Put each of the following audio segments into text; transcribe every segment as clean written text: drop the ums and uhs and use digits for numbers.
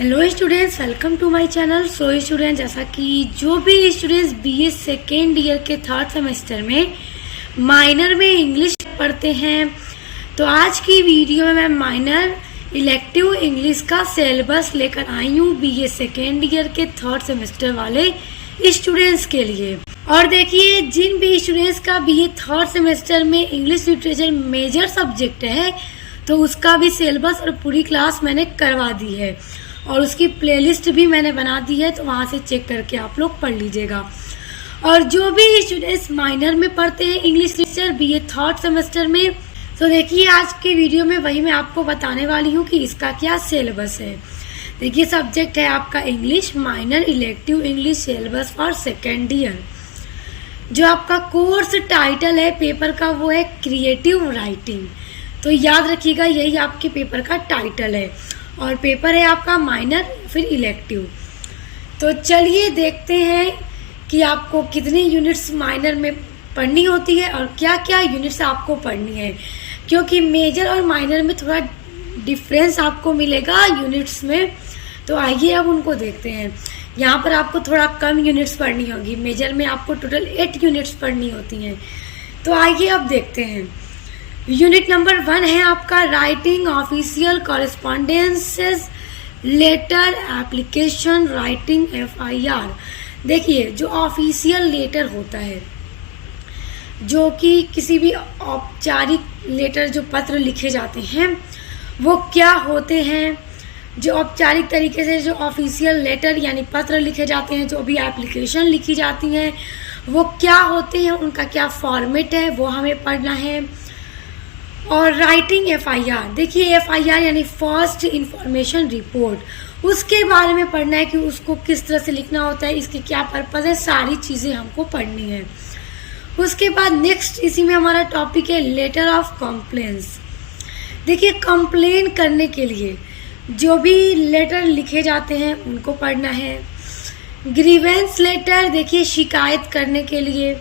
Hello students, welcome to my channel. So student, जैसा कि जो भी स्टूडेंट्स बीए सेकेंड ईयर के थर्ड सेमेस्टर में माइनर में इंग्लिश पढ़ते हैं, तो आज की वीडियो में मैं माइनर इलेक्टिव इंग्लिश का सिलेबस लेकर आई हूँ बीए सेकेंड ईयर के थर्ड सेमेस्टर वाले स्टूडेंट्स के लिए। और देखिए, जिन भी स्टूडेंट्स का बीए थर्ड सेमेस्टर में इंग्लिश लिटरेचर मेजर सब्जेक्ट है, तो उसका भी सिलेबस और पूरी क्लास मैंने करवा दी है और उसकी प्लेलिस्ट भी मैंने बना दी है, तो वहाँ से चेक करके आप लोग पढ़ लीजिएगा। और जो भी स्टूडेंट्स माइनर में पढ़ते हैं English literature BA third semester में, तो देखिए आज के वीडियो में वही मैं आपको बताने वाली हूँ कि इसका क्या सिलेबस है। देखिए, सब्जेक्ट है आपका English minor elective English syllabus for second year. जो आपका कोर्स टाइटल है पेपर का वो है क्रिएटिव राइटिंग, तो याद रखिएगा यही आपके पेपर का टाइटल है। और पेपर है आपका माइनर फिर इलेक्टिव। तो चलिए देखते हैं कि आपको कितनी यूनिट्स माइनर में पढ़नी होती है और क्या क्या यूनिट्स आपको पढ़नी है, क्योंकि मेजर और माइनर में थोड़ा डिफरेंस आपको मिलेगा यूनिट्स में। तो आइए अब उनको देखते हैं। यहाँ पर आपको थोड़ा कम यूनिट्स पढ़नी होगी, मेजर में आपको टोटल 8 यूनिट्स पढ़नी होती हैं। तो आइए अब देखते हैं। यूनिट नंबर 1 है आपका writing official correspondences letter application writing FIR। देखिए, जो ऑफिशियल लेटर होता है, जो कि किसी भी औपचारिक लेटर जो पत्र लिखे जाते हैं वो क्या होते हैं, जो औपचारिक तरीके से जो ऑफिशियल लेटर यानी पत्र लिखे जाते हैं, जो भी एप्लीकेशन लिखी जाती हैं वो क्या होते हैं, उनका क्या फॉर्मेट है वो हमें पढ़ना है। और राइटिंग FIR, देखिए FIR यानी फर्स्ट इंफॉर्मेशन रिपोर्ट, उसके बारे में पढ़ना है कि उसको किस तरह से लिखना होता है, इसके क्या पर्पज़ है, सारी चीज़ें हमको पढ़नी है। उसके बाद नेक्स्ट इसी में हमारा टॉपिक है लेटर ऑफ कंप्लेंट्स। देखिए, कंप्लेन करने के लिए जो भी लेटर लिखे जाते हैं उनको पढ़ना है। ग्रीवेंस लेटर, देखिए शिकायत करने के लिए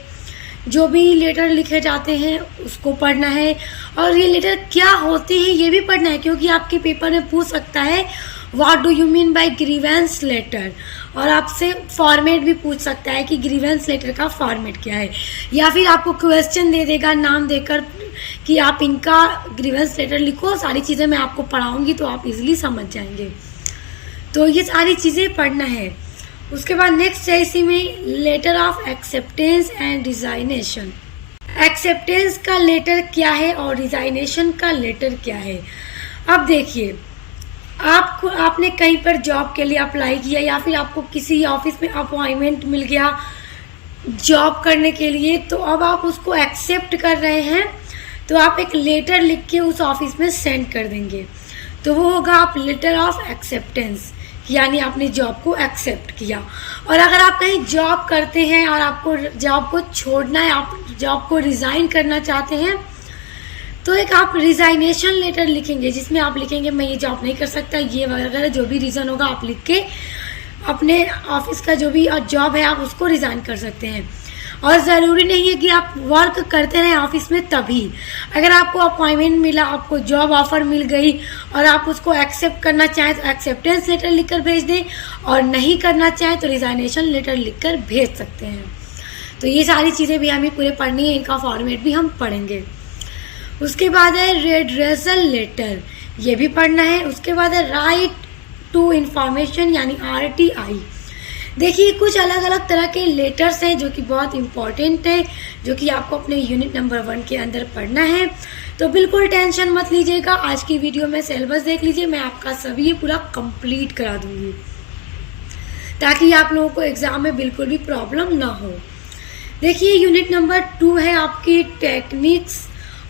जो भी लेटर लिखे जाते हैं उसको पढ़ना है। और ये लेटर क्या होते हैं ये भी पढ़ना है, क्योंकि आपके पेपर में पूछ सकता है what do you mean by grievance letter, और आपसे फॉर्मेट भी पूछ सकता है कि ग्रीवेंस लेटर का फॉर्मेट क्या है, या फिर आपको क्वेश्चन दे देगा नाम देकर कि आप इनका ग्रीवेंस लेटर लिखो। सारी चीज़ें मैं आपको पढ़ाऊँगी तो आप इजीली समझ जाएंगे। तो ये सारी चीज़ें पढ़ना है। उसके बाद नेक्स्ट है इसी में letter of acceptance and resignation. Acceptance का लेटर क्या है और रिजाइनेशन का लेटर क्या है। अब देखिए, आपने कहीं पर जॉब के लिए अप्लाई किया या फिर आपको किसी ऑफिस में अपॉइंटमेंट मिल गया जॉब करने के लिए, तो अब आप उसको एक्सेप्ट कर रहे हैं, तो आप एक लेटर लिख के उस ऑफिस में सेंड कर देंगे, तो वो होगा आप लेटर ऑफ एक्सेप्टेंस, यानी आपने जॉब को एक्सेप्ट किया। और अगर आप कहीं जॉब करते हैं और आपको जॉब को छोड़ना है, आप जॉब को रिज़ाइन करना चाहते हैं, तो एक आप रिज़ाइनेशन लेटर लिखेंगे जिसमें आप लिखेंगे मैं ये जॉब नहीं कर सकता, ये वगैरह जो भी रीज़न होगा आप लिख के अपने ऑफिस का जो भी जॉब है आप उसको रिज़ाइन कर सकते हैं। और ज़रूरी नहीं है कि आप वर्क करते रहें ऑफिस में, तभी अगर आपको अपॉइंटमेंट मिला, आपको जॉब ऑफर मिल गई और आप उसको एक्सेप्ट करना चाहें तो एक्सेप्टेंस लेटर लिखकर भेज दें, और नहीं करना चाहें तो रिजाइनेशन लेटर लिखकर भेज सकते हैं। तो ये सारी चीज़ें भी हमें पूरे पढ़नी है, इनका फॉर्मेट भी हम पढ़ेंगे। उसके बाद है रेड्रेसल लेटर, ये भी पढ़ना है। उसके बाद है राइट टू इंफॉर्मेशन यानी RTI। देखिए, कुछ अलग अलग तरह के लेटर्स हैं जो कि बहुत इंपॉर्टेंट है, जो कि आपको अपने यूनिट नंबर 1 के अंदर पढ़ना है। तो बिल्कुल टेंशन मत लीजिएगा, आज की वीडियो में सिलेबस देख लीजिए, मैं आपका सभी ये पूरा कंप्लीट करा दूंगी ताकि आप लोगों को एग्जाम में बिल्कुल भी प्रॉब्लम ना हो। देखिए, यूनिट नंबर 2 है आपकी टेक्निक्स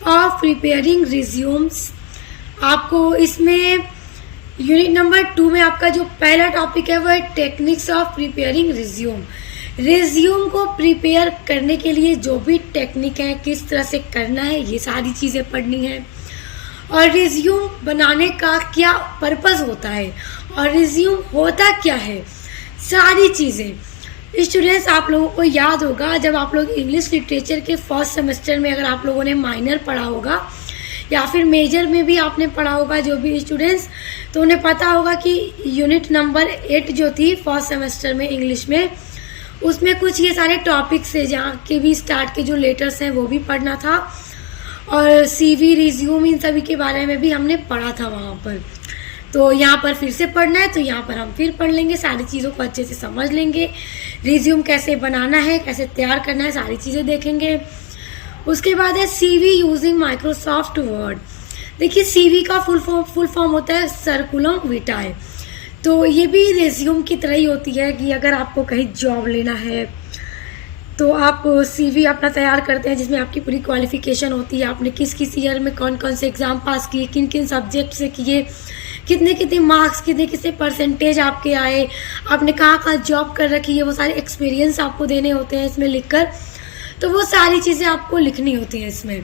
ऑफ प्रिपेयरिंग रिज्यूम्स। आपको इसमें यूनिट नंबर 2 में आपका जो पहला टॉपिक है वो है techniques of preparing resume. Resume को प्रिपेयर करने के लिए जो भी टेक्निक है, किस तरह से करना है, ये सारी चीज़ें पढ़नी है। और रिज्यूम बनाने का क्या पर्पस होता है और रिज्यूम होता क्या है, सारी चीज़ें स्टूडेंट्स आप लोगों को याद होगा जब आप लोग इंग्लिश लिटरेचर के फर्स्ट सेमेस्टर में अगर आप लोगों ने माइनर पढ़ा होगा या फिर मेजर में भी आपने पढ़ा होगा जो भी स्टूडेंट्स, तो उन्हें पता होगा कि यूनिट नंबर 8 जो थी फर्स्ट सेमेस्टर में इंग्लिश में, उसमें कुछ ये सारे टॉपिक्स है जहाँ के भी स्टार्ट के जो लेटर्स हैं वो भी पढ़ना था, और CV रिज्यूम इन सभी के बारे में भी हमने पढ़ा था वहाँ पर। तो यहाँ पर फिर से पढ़ना है तो यहाँ पर हम फिर पढ़ लेंगे, सारी चीज़ों को अच्छे से समझ लेंगे, रिज्यूम कैसे बनाना है, कैसे तैयार करना है, सारी चीज़ें देखेंगे। उसके बाद है CV यूजिंग माइक्रोसॉफ्ट वर्ड। देखिए CV का फुल फॉर्म होता है सर्कुलम विटाए। तो ये भी रिज्यूम की तरह ही होती है कि अगर आपको कहीं जॉब लेना है तो आप CV अपना तैयार करते हैं जिसमें आपकी पूरी क्वालिफिकेशन होती है, आपने किस किस ईयर में कौन कौन से एग्ज़ाम पास किए, किन किन सब्जेक्ट से किए, कितने कितने मार्क्स, कितने कितने परसेंटेज आपके आए, आपने कहाँ कहाँ जॉब कर रखी है, वो सारे एक्सपीरियंस आपको देने होते हैं इसमें लिखकर। तो वो सारी चीज़ें आपको लिखनी होती हैं इसमें।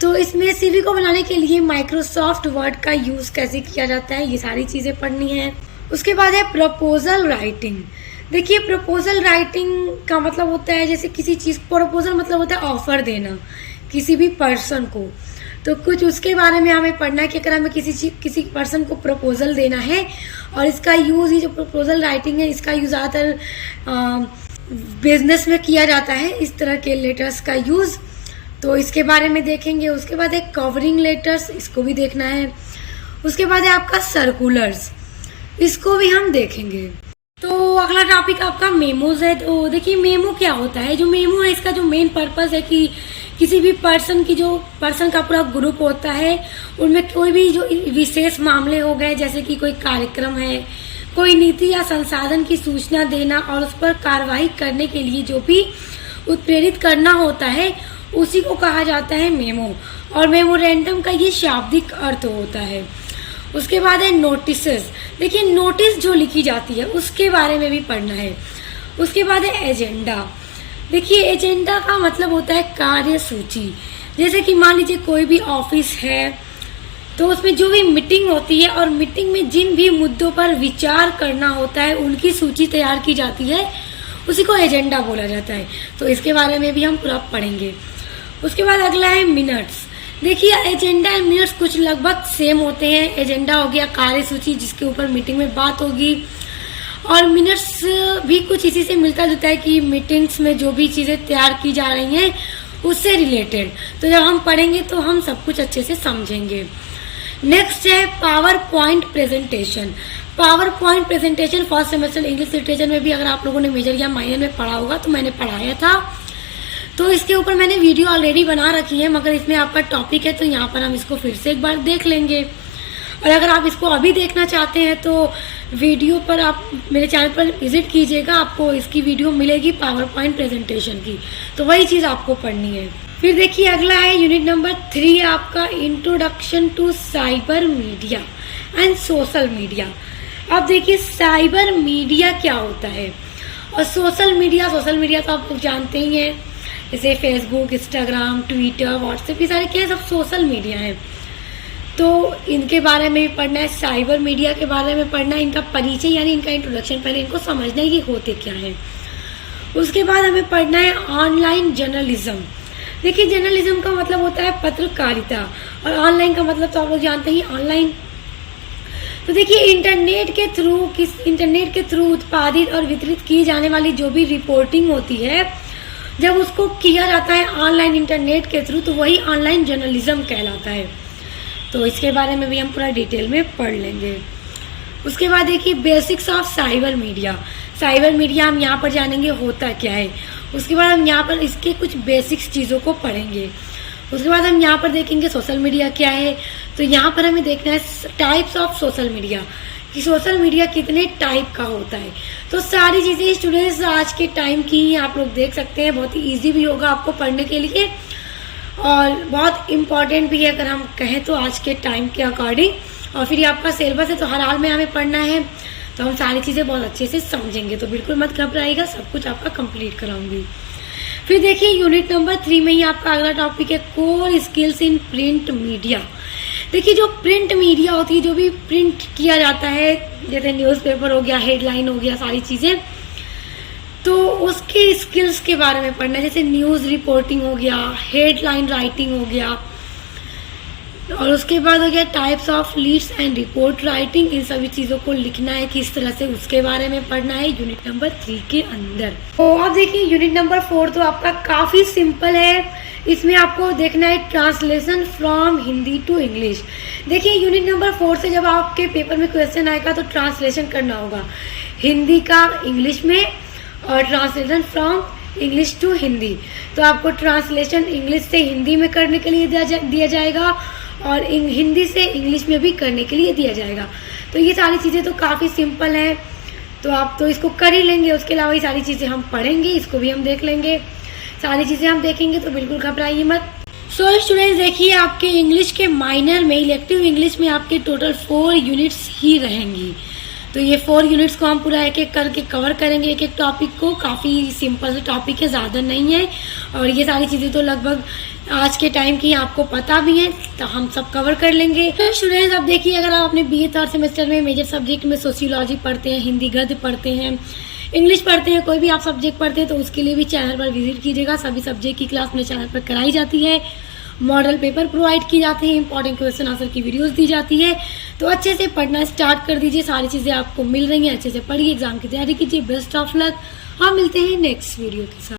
तो इसमें CV को बनाने के लिए माइक्रोसॉफ्ट वर्ड का यूज़ कैसे किया जाता है, ये सारी चीज़ें पढ़नी है। उसके बाद है प्रपोजल राइटिंग। देखिए प्रपोजल राइटिंग का मतलब होता है जैसे किसी चीज़, प्रपोजल मतलब होता है ऑफर देना किसी भी पर्सन को, तो कुछ उसके बारे में हमें पढ़ना है कि अगर हमें किसी पर्सन को प्रपोजल देना है, और इसका यूज़, ये जो प्रपोजल राइटिंग है इसका यूज़ ज़्यादातर बिजनेस में किया जाता है, इस तरह के लेटर्स का यूज़, तो इसके बारे में देखेंगे। उसके बाद है कवरिंग लेटर्स, इसको भी देखना है। उसके बाद है आपका सर्कुलर्स, इसको भी हम देखेंगे। तो अगला टॉपिक आपका मेमोज है। तो देखिए मेमो क्या होता है, जो मेमो है इसका जो मेन पर्पस है कि किसी भी पर्सन का पूरा ग्रुप होता है, उनमें कोई भी जो विशेष मामले हो गए, जैसे कि कोई कार्यक्रम है, कोई नीति या संसाधन की सूचना देना और उस पर कार्रवाई करने के लिए जो भी उत्प्रेरित करना होता है, उसी को कहा जाता है मेमो। और मेमोरेंडम का ये शाब्दिक अर्थ होता है। उसके बाद है नोटिसेस। देखिए नोटिस जो लिखी जाती है उसके बारे में भी पढ़ना है। उसके बाद है एजेंडा। देखिए एजेंडा का मतलब होता है कार्यसूची। जैसे कि मान लीजिए कोई भी ऑफिस है तो उसमें जो भी मीटिंग होती है और मीटिंग में जिन भी मुद्दों पर विचार करना होता है उनकी सूची तैयार की जाती है, उसी को एजेंडा बोला जाता है। तो इसके बारे में भी हम पूरा पढ़ेंगे। उसके बाद अगला है मिनट्स। देखिए एजेंडा एंड मिनट्स कुछ लगभग सेम होते हैं। एजेंडा हो गया कार्यसूची जिसके ऊपर मीटिंग में बात होगी, और मिनट्स भी कुछ इसी से मिलता जुलता है कि मीटिंग्स में जो भी चीज़ें तैयार की जा रही हैं उससे रिलेटेड। तो जब हम पढ़ेंगे तो हम सब कुछ अच्छे से समझेंगे। नेक्स्ट है power point presentation. Power point presentation first semester English literature में भी अगर आप लोगों ने मेजर या माइनर में पढ़ा होगा तो मैंने पढ़ाया था, तो इसके ऊपर मैंने वीडियो ऑलरेडी बना रखी है, मगर इसमें आपका टॉपिक है तो यहाँ पर हम इसको फिर से एक बार देख लेंगे। और अगर आप इसको अभी देखना चाहते हैं तो वीडियो पर आप मेरे चैनल पर विजिट कीजिएगा, आपको इसकी वीडियो मिलेगी पावर पॉइंट प्रेजेंटेशन की, तो वही चीज़ आपको पढ़नी है। फिर देखिए अगला है यूनिट नंबर 3 आपका introduction to cyber media and social media. अब देखिए साइबर मीडिया क्या होता है और सोशल मीडिया तो आप लोग जानते ही हैं, जैसे फेसबुक, इंस्टाग्राम, ट्विटर, व्हाट्सएप, ये सारे क्या सब सोशल मीडिया हैं। तो इनके बारे में भी पढ़ना है, साइबर मीडिया के बारे में पढ़ना है, इनका परिचय यानी इनका इंट्रोडक्शन, पहले इनको समझना है कि होते क्या है। उसके बाद हमें पढ़ना है ऑनलाइन जर्नलिज्म। देखिए जर्नलिज्म का मतलब होता है पत्रकारिता, और ऑनलाइन का मतलब तो आप लोग जानते ही ऑनलाइन। तो देखिए इंटरनेट के थ्रू उत्पादित और वितरित की जाने वाली जो भी रिपोर्टिंग होती है, जब उसको किया जाता है ऑनलाइन इंटरनेट के थ्रू, तो वही ऑनलाइन जर्नलिज्म कहलाता है। तो इसके बारे में भी हम पूरा डिटेल में पढ़ लेंगे। उसके बाद देखिए basics of cyber media. Cyber media हम यहाँ पर जानेंगे होता क्या है। उसके बाद हम यहाँ पर इसके कुछ बेसिक्स चीज़ों को पढ़ेंगे। उसके बाद हम यहाँ पर देखेंगे सोशल मीडिया क्या है। तो यहाँ पर हमें देखना है टाइप्स ऑफ सोशल मीडिया, कि सोशल मीडिया कितने टाइप का होता है। तो सारी चीज़ें स्टूडेंट्स आज के टाइम की ही आप लोग देख सकते हैं, बहुत ही ईजी भी होगा आपको पढ़ने के लिए और बहुत इम्पॉर्टेंट भी है अगर हम कहें तो आज के टाइम के अकॉर्डिंग। और फिर ये आपका सिलेबस है तो हर हाल में हमें पढ़ना है, तो हम सारी चीज़ें बहुत अच्छे से समझेंगे। तो बिल्कुल मत घबराइएगा, सब कुछ आपका कंप्लीट कराऊंगी। फिर देखिए यूनिट नंबर 3 में ही आपका अगला टॉपिक है core skills in print media. देखिए जो प्रिंट मीडिया होती है, जो भी प्रिंट किया जाता है, जैसे न्यूज़पेपर हो गया, हेडलाइन हो गया, सारी चीज़ें, तो उसके स्किल्स के बारे में पढ़ना है। जैसे न्यूज़ रिपोर्टिंग हो गया, हेडलाइन राइटिंग हो गया, और उसके बाद हो गया types of leads and report writing. इन सभी चीज़ों को लिखना है, किस तरह से उसके बारे में पढ़ना है यूनिट नंबर 3 के अंदर। तो अब देखिए यूनिट नंबर 4 तो आपका काफ़ी सिंपल है। इसमें आपको देखना है translation from Hindi to English. देखिए यूनिट नंबर 4 से जब आपके पेपर में क्वेश्चन आएगा तो ट्रांसलेशन करना होगा हिंदी का इंग्लिश में और translation from English to Hindi. तो आपको ट्रांसलेशन इंग्लिश से हिंदी में करने के लिए दिया जाएगा और हिंदी से इंग्लिश में भी करने के लिए दिया जाएगा। तो ये सारी चीज़ें तो काफ़ी सिंपल हैं, तो आप तो इसको कर ही लेंगे। उसके अलावा ये सारी चीज़ें हम पढ़ेंगे, इसको भी हम देख लेंगे। सारी चीज़ें हम देखेंगे तो बिल्कुल घबराइए मत। सो स्टूडेंट्स देखिए, आपके इंग्लिश के माइनर में इलेक्टिव इंग्लिश में आपके टोटल 4 यूनिट्स ही रहेंगी। तो ये 4 यूनिट्स को हम पूरा एक एक करके कवर करेंगे, एक एक टॉपिक को। काफ़ी सिंपल से टॉपिक है, ज़्यादा नहीं है। और ये सारी चीज़ें तो लगभग आज के टाइम की आपको पता भी है, तो हम सब कवर कर लेंगे। तो स्टूडेंट्स अब देखिए, अगर आप अपने BA 3rd सेमेस्टर में मेजर सब्जेक्ट में सोशियोलॉजी पढ़ते हैं, हिंदी गद्य पढ़ते हैं, इंग्लिश पढ़ते हैं, कोई भी आप सब्जेक्ट पढ़ते हैं, तो उसके लिए भी चैनल पर विजिट कीजिएगा। सभी सब्जेक्ट की क्लास मेरे चैनल पर कराई जाती है, मॉडल पेपर प्रोवाइड की जाती है, इंपॉर्टेंट क्वेश्चन आंसर की वीडियोस दी जाती है। तो अच्छे से पढ़ना स्टार्ट कर दीजिए, सारी चीज़ें आपको मिल रही हैं। अच्छे से पढ़िए, एग्जाम की तैयारी कीजिए। Best of luck. हम मिलते हैं नेक्स्ट वीडियो के साथ।